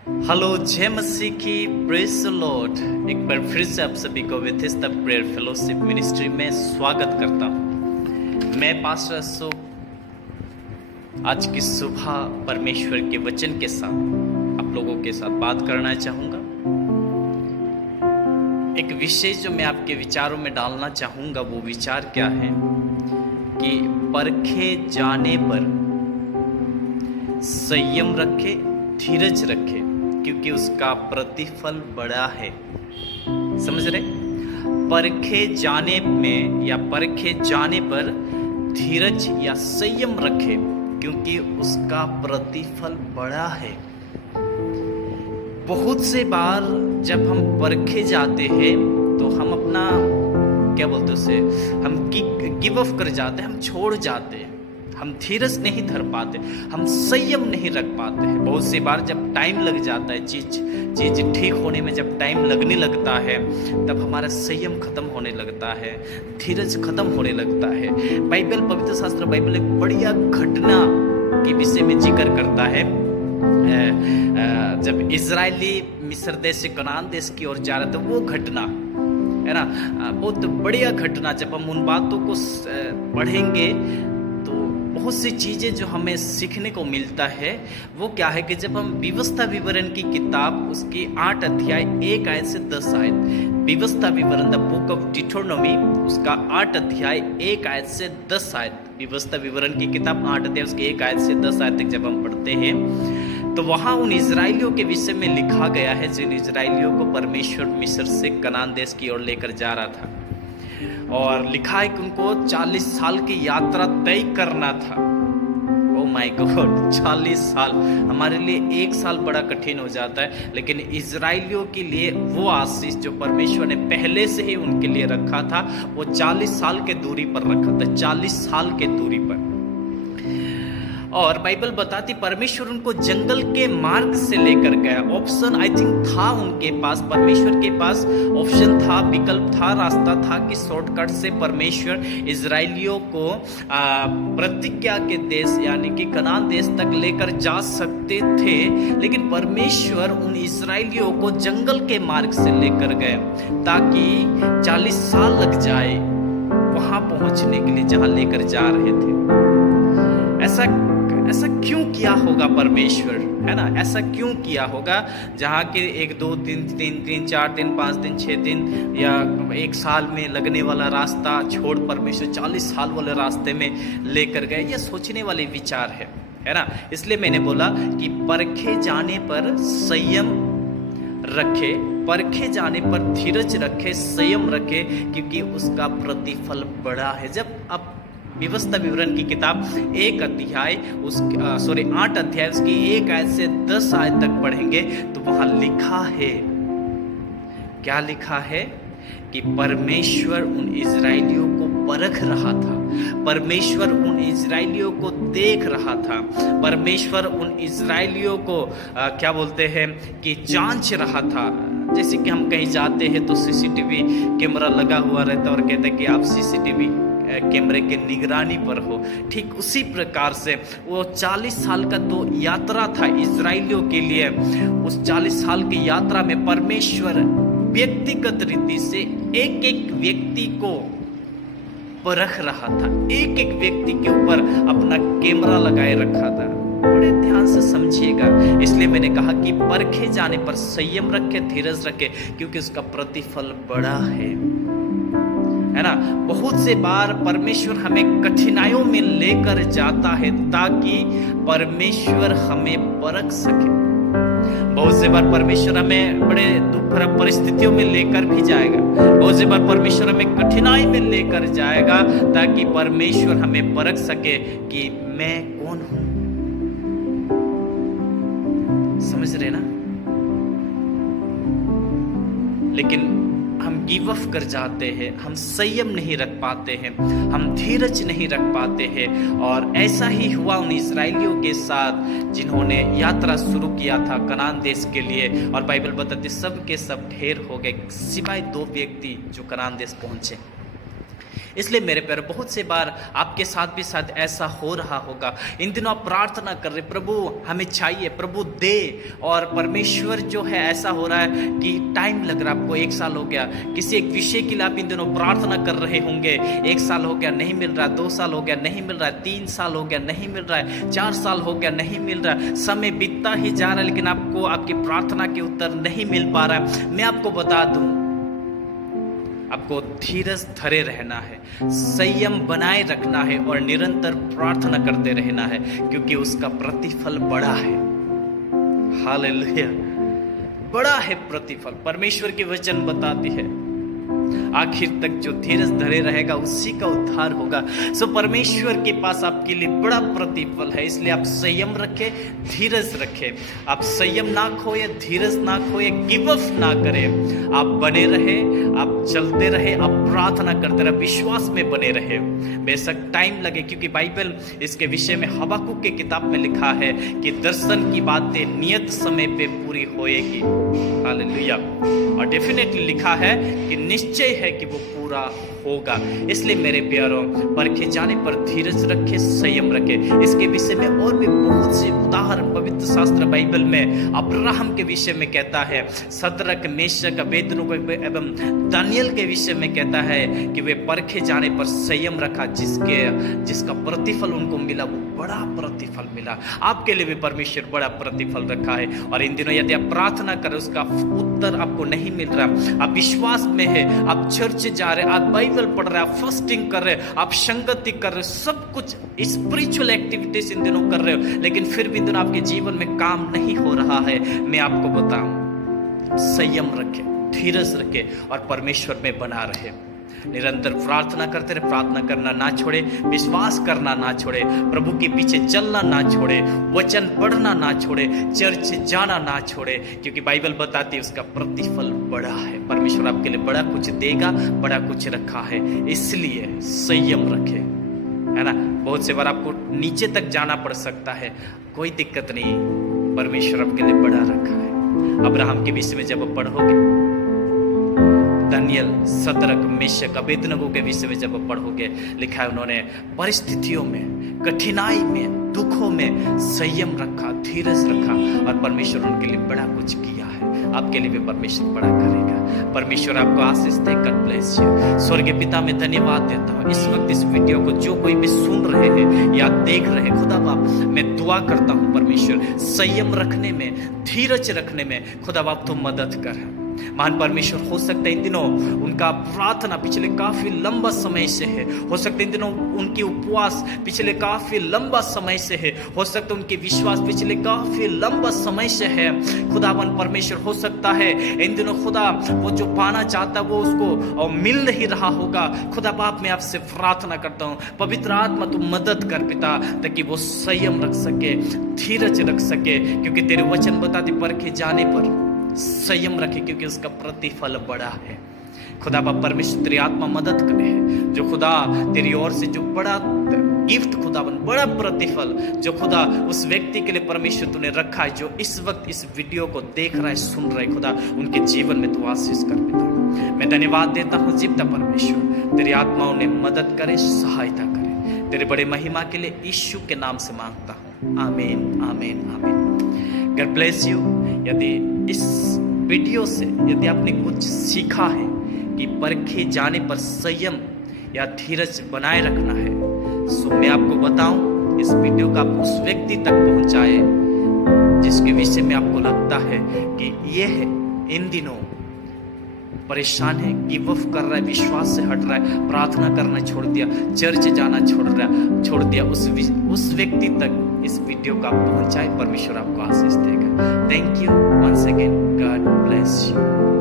Hello, जय मसीह की, praise the Lord. एक बार फिर से आप सभी को विथिस्ता प्रेयर फेलोशिप मिनिस्ट्री में स्वागत करता हूँ। मैं पास्टर अशोक आज की सुबह परमेश्वर के वचन के साथ आप लोगों के साथ बात करना चाहूँगा। एक विषय जो मैं आपके विचारों में डालना चाहूँगा, वो विचार क्या है कि परखे जाने पर संयम रखे, धीरज रखे, क्योंकि उसका प्रतिफल बड़ा है। समझ रहे? परखे जाने में या परखे जाने पर धीरज या संयम रखे, क्योंकि उसका प्रतिफल बड़ा है। बहुत से बार जब हम परखे जाते हैं तो हम अपना क्या बोलते उसे, हम गिव अप कर जाते हैं, हम छोड़ जाते हैं, हम धीरज नहीं धर पाते, हम संयम नहीं रख पाते हैं। बहुत सी बार जब टाइम लग जाता है, चीज ठीक होने में जब टाइम लगने लगता है, तब हमारा संयम खत्म होने लगता है, धीरज खत्म होने लगता है। बाइबल, पवित्र शास्त्र बाइबल एक बढ़िया घटना के विषय में जिक्र करता है। जब इजरायली मिस्र देश से कनान देश की ओर जा रहे थे, वो घटना है ना, बहुत बढ़िया घटना। जब हम उन बातों को पढ़ेंगे बहुत सी चीजें जो हमें सीखने को मिलता है। वो क्या है कि जब हम व्यवस्था विवरण की किताब उसकी 8 अध्याय 1 आयत से 10 आयत, व्यवस्था विवरण द बुक ऑफ डिटरोनोमी उसका 8 अध्याय 1 आयत से 10 आयत, व्यवस्था विवरण की किताब 8 अध्याय उसके 1 आयत से 10 आयत तक जब हम पढ़ते हैं, तो वहां उन इजराइलियों के विषय में लिखा गया है जिन इजराइलियों को परमेश्वर मिस्र से कनान देश की ओर लेकर जा रहा था। और लिखा है कि उनको 40 साल की यात्रा तय करना था। ओ माय गॉड, 40 साल! हमारे लिए 1 साल बड़ा कठिन हो जाता है, लेकिन इजराइलियों के लिए वो आशीष जो परमेश्वर ने पहले से ही उनके लिए रखा था, वो 40 साल के दूरी पर रखा था, 40 साल के दूरी पर। और बाइबल बताती परमेश्वर उनको जंगल के मार्ग से लेकर गया। ऑप्शन आई थिंक था उनके पास, परमेश्वर के पास ऑप्शन था, विकल्प था, रास्ता था कि शॉर्टकट से परमेश्वर इजराइलियों को प्रतिज्ञा के देश यानी कि कनान देश तक लेकर जा सकते थे, लेकिन परमेश्वर उन इजराइलियों को जंगल के मार्ग से लेकर गए ताकि 40 साल लग जाए वहां पहुंचने के लिए जहां लेकर जा रहे थे। ऐसा क्यों किया होगा परमेश्वर, है ना? ऐसा क्यों किया होगा जहाँ के 1 2 3 दिन 4 दिन 5 दिन 6 दिन या 1 साल में लगने वाला रास्ता छोड़ परमेश्वर 40 साल वाले रास्ते में लेकर गए? यह सोचने वाले विचार है ना? इसलिए मैंने बोला कि परखे जाने पर संयम रखे, परखे जाने पर धीरज रखे, संयम रखे, क्योंकि उसका प्रतिफल बड़ा है। जब आप व्यवस्था विवरण की किताब 1 अध्याय 8 अध्याय उसकी 1 आयत से 10 आयत तक पढ़ेंगे तो वहां लिखा है, क्या लिखा है कि परमेश्वर उन इजराइलियों को परख रहा था, परमेश्वर उन इजराइलियों को देख रहा था, परमेश्वर उन इजराइलियों को क्या बोलते हैं कि जांच रहा था। जैसे कि हम कहीं जाते हैं तो सीसीटीवी कैमरा लगा हुआ रहता है और कहते हैं कि आप सीसीटीवी कैमरे के निगरानी पर हो। ठीक उसी प्रकार से वो 40 साल का तो यात्रा था इजराइलियों के लिए। उस 40 साल की यात्रा में परमेश्वर व्यक्तिगत रीति से एक एक व्यक्ति को परख रहा था, एक एक व्यक्ति के ऊपर अपना कैमरा लगाए रखा था। बड़े ध्यान से समझिएगा। इसलिए मैंने कहा कि परखे जाने पर संयम रखे, धीरज रखे, क्योंकि उसका प्रतिफल बड़ा है ना? बहुत से बार परमेश्वर हमें कठिनाइयों में लेकर जाता है ताकि परमेश्वर हमें परख सके। बहुत से बार परमेश्वर हमें बड़े दुख भरा परिस्थितियों में लेकर भी जाएगा, बहुत से बार परमेश्वर हमें कठिनाई में लेकर जाएगा ताकि परमेश्वर हमें परख सके कि मैं कौन हूं। समझ रहे ना? लेकिन हम गिव अप कर जाते हैं, हम संयम नहीं रख पाते हैं, हम धीरज नहीं रख पाते हैं। और ऐसा ही हुआ उन इजराइलियों के साथ जिन्होंने यात्रा शुरू किया था कनान देश के लिए। और बाइबल बताती सब के सब ढेर हो गए सिवाय 2 व्यक्ति जो कनान देश पहुंचे। इसलिए मेरे प्यारे, बहुत से बार आपके साथ भी शायद ऐसा हो रहा होगा। इन दिनों आप प्रार्थना कर रहे, प्रभु हमें चाहिए, प्रभु दे, और परमेश्वर जो है ऐसा हो रहा है कि टाइम लग रहा है आपको। 1 साल हो गया, किसी एक विषय के लिए आप इन दिनों प्रार्थना कर रहे होंगे, 1 साल हो गया नहीं मिल रहा, 2 साल हो गया नहीं मिल रहा, 3 साल हो गया नहीं मिल रहा है, 4 साल हो गया नहीं मिल रहा है, समय बीतता ही जा रहा है, लेकिन आपको आपकी प्रार्थना के उत्तर नहीं मिल पा रहा है। मैं आपको बता दूं, आपको धीरज धरे रहना है, संयम बनाए रखना है और निरंतर प्रार्थना करते रहना है, क्योंकि उसका प्रतिफल बड़ा है। हालेलुया, बड़ा है प्रतिफल। परमेश्वर की वचन बताती है आखिर तक जो धीरज धरे रहेगा उसी का उद्धार होगा। सो परमेश्वर के पास आपके लिए बड़ा प्रतिफल है, इसलिए आप संयम रखें, धीरज रखें। आप संयम ना खोए, धीरज ना खोए, गिव अप ना करें। आप बने रहे, आप चलते रहे, आप प्रार्थना करते रहे, विश्वास में बने रहे। बेशक टाइम लगे, क्योंकि बाइबल इसके विषय में हबक्कुक के किताब में लिखा है कि दर्शन की बातें नियत समय पे पूरी होएगी। हालेलुया। और डेफिनेटली लिखा है कि निश्चय है कि वो पूरा होगा। इसलिए मेरे प्यारों, परखे जाने पर धीरज रखे, संयम रखे। इसके विषय में और भी बहुत से उदाहरण पवित्र शास्त्र बाइबल में अब्राहम के विषय में कहता है, शद्रक, मेशक, अबेदनगो एवं दानियल के विषय में कहता है कि वे परखे जाने पर संयम रखा, जिसका प्रतिफल उनको मिला, वो बड़ा प्रतिफल मिला। आपके लिए भी परमेश्वर बड़ा प्रतिफल रखा है। और इन दिनों यदि आप प्रार्थना करें, उसका उत्तर आपको नहीं मिल रहा, आप विश्वास में है, आप चर्च जा रहे, आप बाइबल पढ़ रहे, आप फास्टिंग कर रहे, आप संगति कर रहे, सब कुछ स्पिरिचुअल एक्टिविटीज इन दिनों कर रहे हो, लेकिन फिर भी इन दिनों आपके जीवन में काम नहीं हो रहा है, मैं आपको बताऊं, संयम रखे, धीरज रखे और परमेश्वर में बना रहे। निरंतर प्रार्थना करते रहे, प्रार्थना करना ना छोड़े, विश्वास करना ना छोड़े, प्रभु के पीछे चलना ना छोड़े, वचन पढ़ना ना छोड़े, चर्च जाना ना छोड़े, क्योंकि बाइबल बताती है उसका प्रतिफल बड़ा है। परमेश्वर आपके लिए बड़ा कुछ देगा, बड़ा कुछ रखा है, इसलिए संयम रखे, है ना। बहुत से बार आपको नीचे तक जाना पड़ सकता है, कोई दिक्कत नहीं, परमेश्वर आपके लिए बड़ा रखा है। अब्राहम के विषय में जब पढ़ोगे, दानियल, शद्रक, मेशक, अबेदनगो के विषय में जब पढ़ोगे, लिखा है उन्होंने परिस्थितियों में, कठिनाई में, दुखों में संयम रखा, धीरज रखा, और परमेश्वर उनके लिए बड़ा कुछ किया है। आपके लिए भी परमेश्वर बड़ा करेगा। परमेश्वर आपको आशीष दे। God bless you. स्वर्गीय पिता, मैं धन्यवाद देता हूँ इस वक्त इस वीडियो को जो कोई भी सुन रहे हैं या देख रहे हैं, खुदा बाप मैं दुआ करता हूँ परमेश्वर, संयम रखने में, धीरज रखने में खुदा बाप तुम मदद कर। महान परमेश्वर, हो सकता है इन दिनों उनका प्रार्थना पिछले काफी लंबा समय से है, हो सकता है इन दिनों उनकी उपवास पिछले काफी लंबा समय से है, हो सकता है उनके विश्वास पिछले काफी लंबा समय से है। खुदावन परमेश्वर, हो सकता है इन दिनों खुदा वो जो पाना चाहता वो उसको मिल नहीं रहा होगा। खुदा बाप मैं आपसे प्रार्थना करता हूँ, पवित्र आत्मा तुम मदद कर पिता, ताकि वो संयम रख सके, धीरज रख सके, क्योंकि तेरे वचन बताते परखे जाने पर संयम रखे, क्योंकि उसका प्रतिफल बड़ा है। खुदा बाप परमेश्वर तेरी आत्मा मदद करे, जो खुदा तेरी ओर से जो बड़ा गिफ्ट खुदावन, बड़ा प्रतिफल जो खुदा उस व्यक्ति के लिए परमेश्वर तूने रखा है, जो इस वक्त इस वीडियो को देख रहा है, सुन रहा है, खुदा उनके जीवन में तू आशीष कर पिता। मैं धन्यवाद देता हूँ जीवता परमेश्वर, तेरी आत्मा उन्हें मदद करे, सहायता करे, तेरे बड़े महिमा के लिए यीशु के नाम से मांगता हूँ, आमीन, आमीन, आमीन। God bless you. यदि इस वीडियो से यदि आपने कुछ सीखा है कि परखे जाने पर संयम या धीरज बनाए रखना है, सो मैं आपको बताऊं, इस वीडियो का आप उस व्यक्ति तक पहुंचाए जिसके विषय में आपको लगता है कि ये है इन दिनों परेशान है, गिव अप कर रहा है, विश्वास से हट रहा है, प्रार्थना करना छोड़ दिया, चर्च जाना छोड़ दिया, उस व्यक्ति तक इस वीडियो का पहुंचाए। परमेश्वर आपको आशीष देगा। Thank you once again. God bless you.